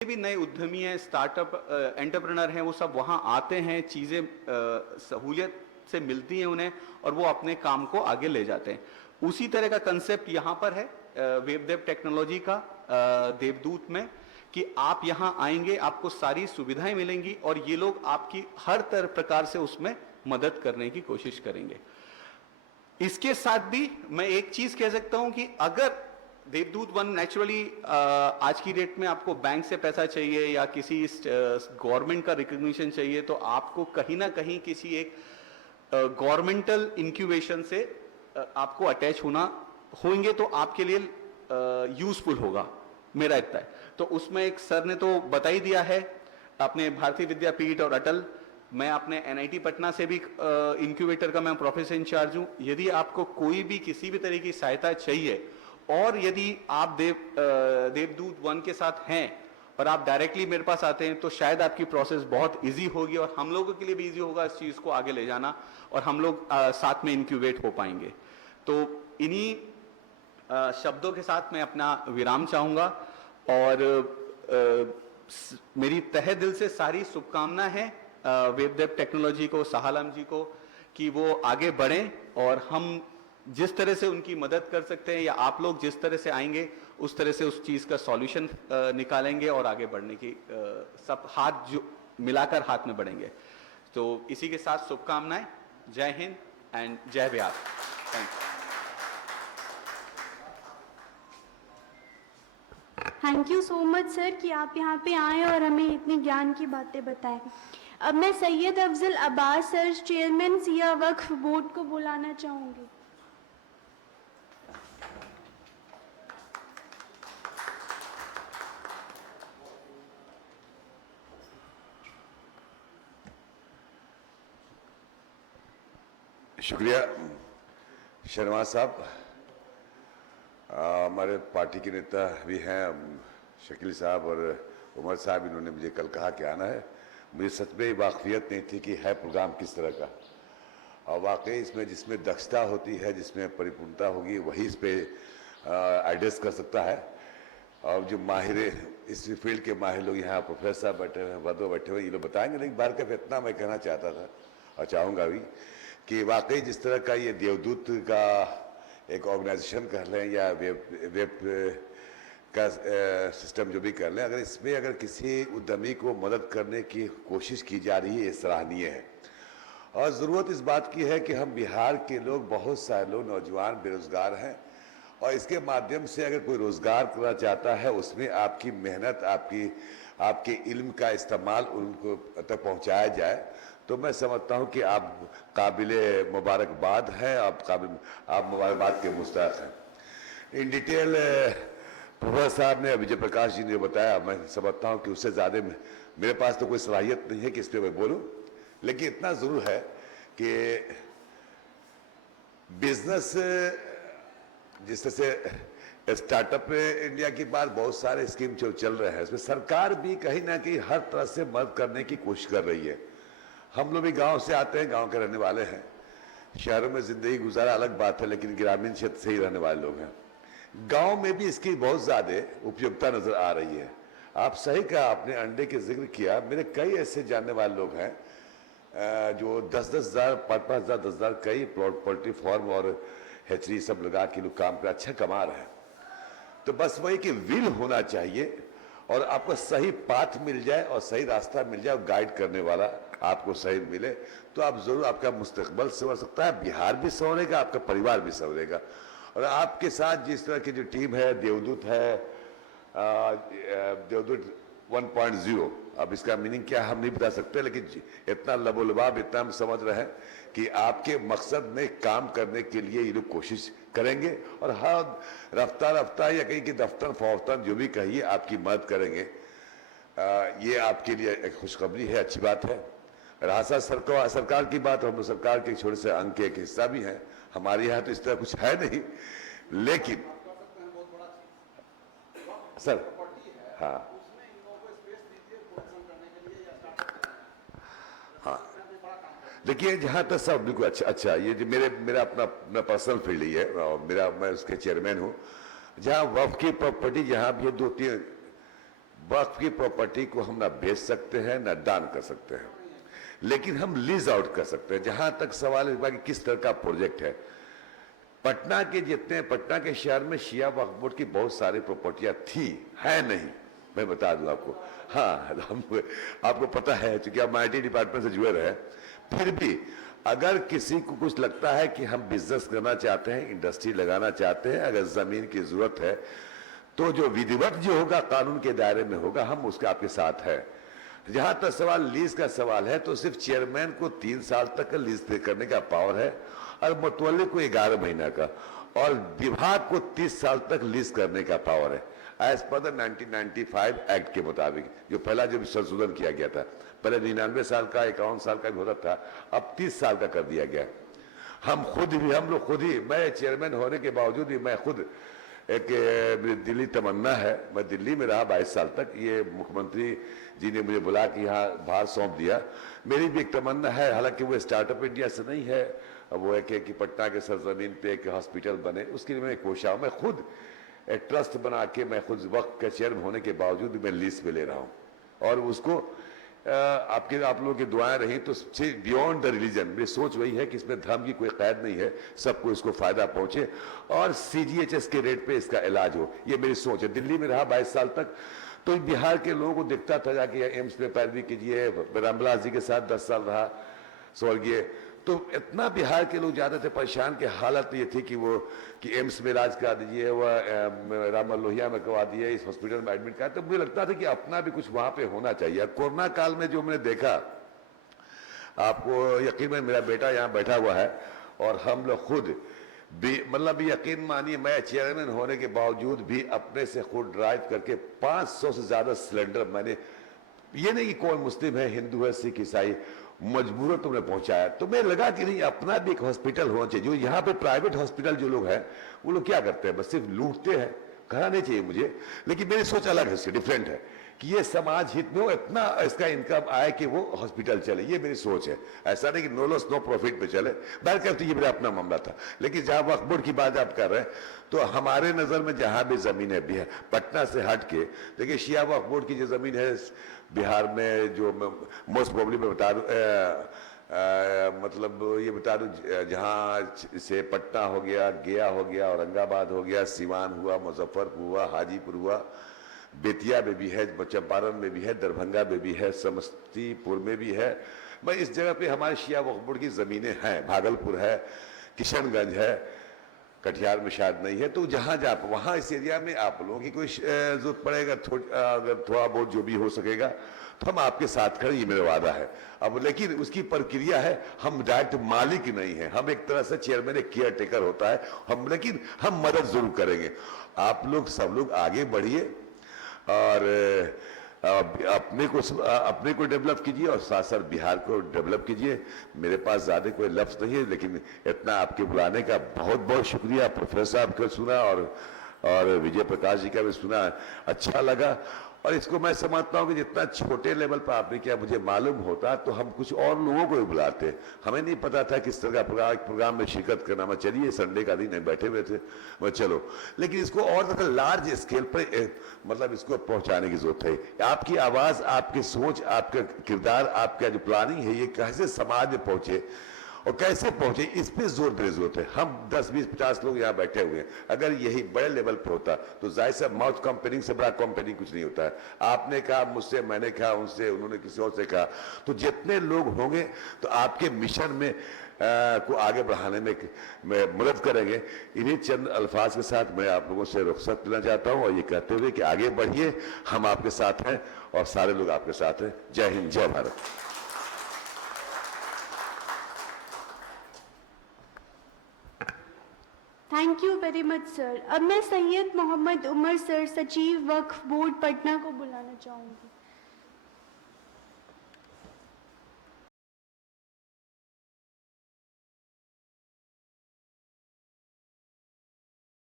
भी नए उद्यमी हैं, स्टार्टअप एंटरप्रेन्योर हैं, वो सब वहाँ आते हैं, चीज़ें सहूलियत से मिलती हैं उन्हें और वो अपने काम को आगे ले जाते हैं। उसी तरह का कंसेप्ट यहाँ पर है वेबदेव टेक्नोलॉजी का देवदूत में, कि आप यहाँ आएंगे, आपको सारी सुविधाएं मिलेंगी और ये लोग आपकी हर तरह प्रकार से उसमें मदद करने की कोशिश करेंगे। इसके साथ भी मैं एक चीज कह सकता हूं कि अगर देवदूत वन नेचुरली आज की डेट में आपको बैंक से पैसा चाहिए या किसी गवर्नमेंट का रिकॉग्निशन चाहिए, तो आपको कहीं ना कहीं किसी एक गवर्नमेंटल इंक्यूबेशन से आपको अटैच होंगे तो आपके लिए यूजफुल होगा, मेरा इतना है। तो उसमें एक सर ने तो बता ही दिया है, अपने भारतीय विद्यापीठ और अटल, मैं अपने एनआईटी पटना से भी इंक्यूबेटर का मैं प्रोफेसर इंचार्ज हूं। यदि आपको कोई भी किसी भी तरह की सहायता चाहिए और यदि आप देवदूत वन के साथ हैं और आप डायरेक्टली मेरे पास आते हैं, तो शायद आपकी प्रोसेस बहुत इजी होगी और हम लोगों के लिए भी इजी होगा इस चीज को आगे ले जाना और हम लोग साथ में इंक्यूबेट हो पाएंगे। तो इन्हीं शब्दों के साथ मैं अपना विराम चाहूंगा और मेरी तहे दिल से सारी शुभकामना है वेबदेव टेक्नोलॉजी को, साहलाम जी को, कि वो आगे बढ़ें और हम जिस तरह से उनकी मदद कर सकते हैं या आप लोग जिस तरह से आएंगे उस तरह से उस चीज का सॉल्यूशन निकालेंगे और आगे बढ़ने की सब हाथ जो मिलाकर हाथ में बढ़ेंगे। तो इसी के साथ शुभकामनाएं। जय हिंद एंड जय Bihar. Thank you so much sir कि आप यहाँ पे आए और हमें इतनी ज्ञान की बातें बताएं। अब मैं सैयद अफजल अब्बास सर, चेयरमैन सिया वक्फ बोर्ड को बुलाना चाहूंगी। शुक्रिया शर्मा साहब। हमारे पार्टी के नेता भी हैं शकील साहब और उमर साहब, इन्होंने मुझे कल कहा कि आना है। मुझे सच में वाकफियत नहीं थी कि है प्रोग्राम किस तरह का, और वाकई इसमें जिसमें दक्षता होती है, जिसमें परिपूर्णता होगी, वही इस पर एड्रेस कर सकता है। और जो माहिर इस फील्ड के माहिर लोग यहाँ प्रोफेसर साहब बैठे हुए हैं, वदो बैठे हुए, ये लोग बताएंगे। लेकिन बार का इतना मैं कहना चाहता था और चाहूँगा भी कि वाकई जिस तरह का ये देवदूत का एक ऑर्गेनाइजेशन कर लें या वेब का सिस्टम जो भी कर लें, अगर इसमें अगर किसी उद्यमी को मदद करने की कोशिश की जा रही है, ये सराहनीय है। और ज़रूरत इस बात की है कि हम बिहार के लोग, बहुत सारे लोग नौजवान बेरोज़गार हैं और इसके माध्यम से अगर कोई रोज़गार करना चाहता है, उसमें आपकी मेहनत, आपके इल्म का इस्तेमाल उनको तक पहुँचाया जाए, तो मैं समझता हूं कि आप काबिले मुबारकबाद हैं, आप मुबारकबाद के मुस्तहक हैं। इन डिटेल प्रोफेसर साहब ने, विजय प्रकाश जी ने बताया, मैं समझता हूं कि उससे ज़्यादा मेरे पास तो कोई सलाहियत नहीं है कि इस पर मैं बोलूं। लेकिन इतना ज़रूर है कि बिजनेस जिस तरह से स्टार्टअप इंडिया की बात, बहुत सारे स्कीम जो चल रहे हैं, इसमें सरकार भी कहीं ना कहीं हर तरह से मदद करने की कोशिश कर रही है। हम लोग भी गांव से आते हैं, गांव के रहने वाले हैं। शहरों में जिंदगी गुजारा अलग बात है, लेकिन ग्रामीण क्षेत्र से ही रहने वाले लोग हैं। गांव में भी इसकी बहुत ज़्यादा उपयोगिता नज़र आ रही है। आप सही कहा, आपने अंडे के जिक्र किया। मेरे कई ऐसे जानने वाले लोग हैं जो 10-10 हज़ार, 5-5 हज़ार, 10 हज़ार, कई पोल्ट्री फार्म और हैचरी सब लगा के लोग काम कर अच्छा कमा रहे हैं। तो बस वही कि विल होना चाहिए और आपको सही पाथ मिल जाए और सही रास्ता मिल जाए और गाइड करने वाला आपको सही मिले, तो आप जरूर, आपका मुस्तकबल संवर सकता है, बिहार भी संवरेगा, आपका परिवार भी संवरेगा। और आपके साथ जिस तरह की जो टीम है, देवदूत है, देवदूत 1.0, अब इसका मीनिंग क्या हम नहीं बता सकते, लेकिन इतना लबोलबाब, इतना हम समझ रहे हैं कि आपके मकसद में काम करने के लिए ये लोग कोशिश करेंगे और हर रफ्ता या कहीं की दफ्तर फौफ्तर जो भी कहिए, आपकी मदद करेंगे। ये आपके लिए एक खुशखबरी है, अच्छी बात है। रहा सरकार की बात, हम लोग सरकार के छोटे से अंग के एक हिस्सा भी हैं। हमारे यहाँ तो इस तरह कुछ है नहीं, लेकिन सर, हाँ हाँ, देखिए जहाँ तक सब बिल्कुल अच्छा, ये जो मेरा अपना पर्सनल फील्ड ही है और मैं उसके चेयरमैन हूँ। जहाँ वक्फ की प्रॉपर्टी, जहाँ भी वक्फ की प्रॉपर्टी को हम ना बेच सकते हैं ना दान कर सकते हैं, लेकिन हम लीज आउट कर सकते हैं। जहां तक सवाल है कि किस तरह का प्रोजेक्ट है, पटना के शहर में शिया वक्फ बोर्ड की बहुत सारी प्रॉपर्टियां थी, है नहीं, मैं बता दूं आपको। हाँ, आपको पता है क्योंकि आप आईटी डिपार्टमेंट से जुड़े रहे। फिर भी अगर किसी को कुछ लगता है कि हम बिजनेस करना चाहते हैं, इंडस्ट्री लगाना चाहते हैं, अगर जमीन की जरूरत है, तो जो विधिवत जो होगा कानून के दायरे में होगा, हम उसके आपके साथ है। जहां तक सवाल लीज का सवाल है, तो सिर्फ चेयरमैन को 3 साल तक का लीज पे करने का पावर है और मुतवल्ली को 11 महीना का, और विभाग को 30 साल तक लीज करने का पावर है एज पर द 1995 एक्ट के मुताबिक, जो पहला जब संशोधन किया गया था। पहले 99 साल का 51 साल का भी होता था, अब 30 साल का कर दिया गया। हम लोग खुद ही, मैं चेयरमैन होने के बावजूद भी मैं खुद एक दिल्ली तमन्ना है, मैं दिल्ली में रहा 22 साल तक। ये मुख्यमंत्री जी ने मुझे बुला के यहाँ भार सौंप दिया। मेरी भी एक तमन्ना है, हालांकि वो स्टार्टअप इंडिया से नहीं है, वो एक कि पटना के सरजमीन पे एक हॉस्पिटल बने, उसके लिए मैं कोशिश हूँ। मैं खुद एक ट्रस्ट बना के, मैं खुद वक्त का चेयरमैन होने के बावजूद भी मैं लीज पे ले रहा हूँ, और उसको आप लोगों की दुआएं रही तो बियॉन्ड द रिलीजन मेरी सोच वही है कि इसमें धर्म की कोई कैद नहीं है, सबको इसको फायदा पहुंचे और सीजीएचएस के रेट पे इसका इलाज हो, ये मेरी सोच है। दिल्ली में रहा 22 साल तक, तो बिहार के लोगों को दिखता था जाके एम्स में पैरवी कीजिए। रामविलास जी के साथ 10 साल रहा स्वर्गीय, तो इतना बिहार के लोग जाते थे परेशान की हालत ये थी कि एम्स में इलाज करा दीजिए, वह राम लोहिया में करवा दिए, इस हॉस्पिटल में एडमिट करा। तो मुझे लगता था कि अपना भी कुछ वहां पे होना चाहिए। कोरोना काल में जो मैंने देखा, आपको यकीन है, मेरा बेटा यहाँ बैठा हुआ है और हम लोग खुद भी, मतलब यकीन मानिए, मैं चेयरमैन होने के बावजूद भी अपने से खुद ड्राइव करके 500 से ज्यादा सिलेंडर मैंने, ये नहीं कि कौन मुस्लिम है, हिंदू है, सिख ईसाई, मजबूरन तुमने पहुंचाया। तो मैं लगा कि नहीं, अपना भी एक हॉस्पिटल होना चाहिए। जो यहाँ पे प्राइवेट हॉस्पिटल जो लोग हैं, वो लोग क्या करते हैं, बस सिर्फ लूटते हैं। कहना नहीं चाहिए मुझे, लेकिन मेरी सोच अलग है, इससे डिफरेंट है कि ये समाज हित में हो, इतना इसका इनकम आए कि वो हॉस्पिटल चले, ये मेरी सोच है। ऐसा नहीं कि नो लॉस नो प्रॉफिट पे चले, बाहर कहते ये मेरा अपना मामला था। लेकिन जहां वक्फ बोर्ड की बात आप कर रहे हैं, तो हमारे नजर में जहां भी जमीन है बिहार पटना से हट के, देखिए शिया वक्फ बोर्ड की जो जमीन है बिहार में, जो मोस्ट प्रॉब्लम में बता दूं, मतलब ये बता दूं, जहां से पटना हो गया, गया हो गया, औरंगाबाद हो गया, सीवान हुआ, मुजफ्फरपुर हुआ, हाजीपुर हुआ, बेतिया में भी है, चंपारण में भी है, दरभंगा में भी है, समस्तीपुर में भी है। भाई इस जगह पे हमारे शिया वक्फ बोर्ड की जमीनें हैं, भागलपुर है, किशनगंज है, कटिहार में शायद नहीं है। तो जहां वहां इस एरिया में आप लोगों की कोई जरूरत पड़ेगा, अगर थोड़ा बहुत जो भी हो सकेगा, तो हम आपके साथ खड़े, ये मेरा वादा है। अब लेकिन उसकी प्रक्रिया है, हम डायरेक्ट मालिक नहीं है, हम एक तरह से चेयरमैन, एक केयर टेकर होता है हम, लेकिन हम मदद जरूर करेंगे। आप लोग सब लोग आगे बढ़िए और अपने को डेवलप कीजिए और साथ साथ बिहार को डेवलप कीजिए। मेरे पास ज्यादा कोई लफ्ज नहीं है, लेकिन इतना आपके बुलाने का बहुत बहुत शुक्रिया। प्रोफेसर साहब का सुना और विजय प्रकाश जी का भी सुना, अच्छा लगा। और इसको मैं समझता हूँ कि जितना छोटे लेवल पर आपने किया, मुझे मालूम होता तो हम कुछ और लोगों को भी बुलाते। हमें नहीं पता था किस तरह का प्रोग्राम में शिरकत करना। मैं चलिए संडे का दिन बैठे हुए थे, मैं चलो, लेकिन इसको और ज्यादा लार्ज स्केल पर मतलब इसको पहुंचाने की जरूरत है। आपकी आवाज, आपकी सोच, आपका किरदार, आपका जो प्लानिंग है, ये कैसे समाज में पहुंचे और कैसे पहुंचे, इस पे जोर देने जरूरत है। हम 10, 20, 50 लोग यहाँ बैठे हुए हैं, अगर यही बड़े लेवल पर होता तो जाहिर सा माउथ कंपेनिंग से बड़ा कंपेनिंग कुछ नहीं होता है। आपने कहा मुझसे, मैंने कहा उनसे, उन्होंने किसी और से कहा, तो जितने लोग होंगे तो आपके मिशन में को आगे बढ़ाने में मदद करेंगे। इन्हीं चंद अल्फाज के साथ मैं आप लोगों से रुखसत लेना चाहता हूँ और ये कहते हुए कि आगे बढ़िए, हम आपके साथ हैं और सारे लोग आपके साथ हैं। जय हिंद, जय Bharat. Thank you very much sir. अब मैं सैयद मोहम्मद उमर सर, सचिव वक्फ बोर्ड पटना को बुलाना चाहूँगी।